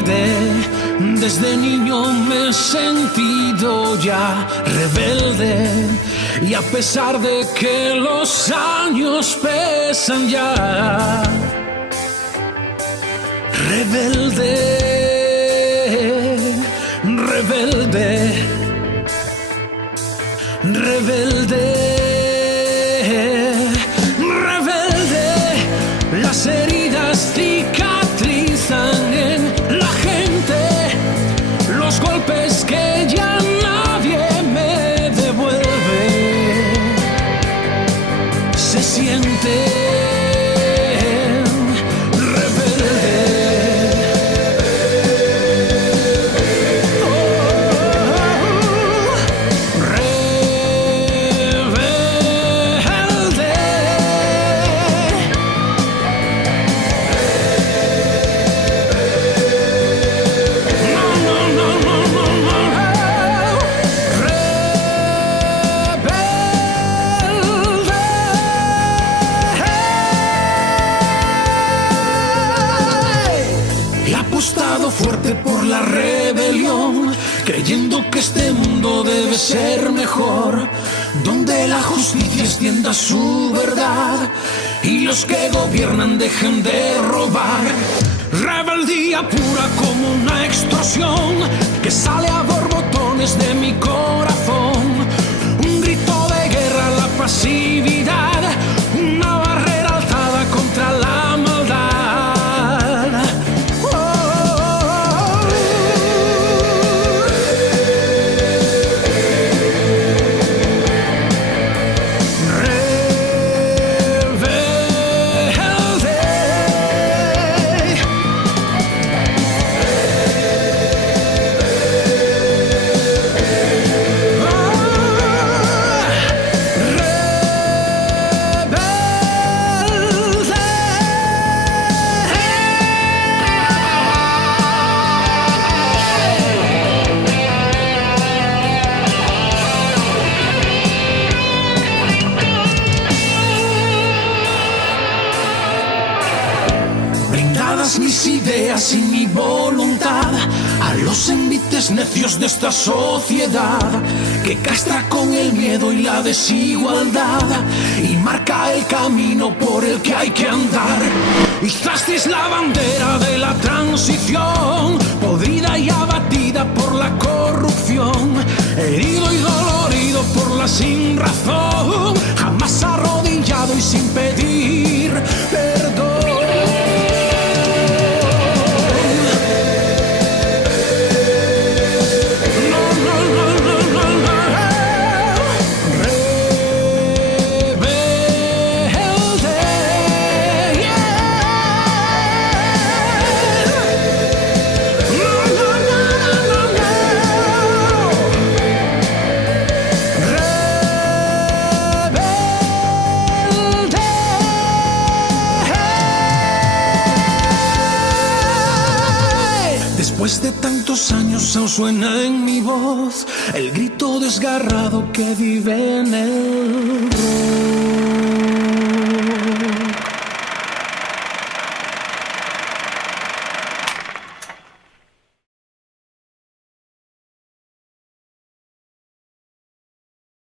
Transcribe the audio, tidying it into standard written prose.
rebelde, desde niño me he sentido ya rebelde. Y a pesar de que los años pesan ya, rebelde, rebelde, rebelde, rebelde. Las heridas cicatrizan en la gente, los golpes que ya nadie me devuelve. Se siente fuerte por la rebelión, creyendo que este mundo debe ser mejor, donde la justicia extienda su verdad y los que gobiernan dejen de robar. Rebeldía pura como una explosión que sale a borbotones de mi corazón. Un grito de guerra a la pasividad, una barrera alzada contra la maldad. Mis ideas y mi voluntad a los envites necios de esta sociedad que castra con el miedo y la desigualdad y marca el camino por el que hay que andar. Izasteis la bandera de la transición, podrida y abatida por la corrupción, herido y dolorido por la sinrazón, jamás arrodillado y sin pedir perdón. Después de tantos años aún suena en mi voz el grito desgarrado que vive en el rock.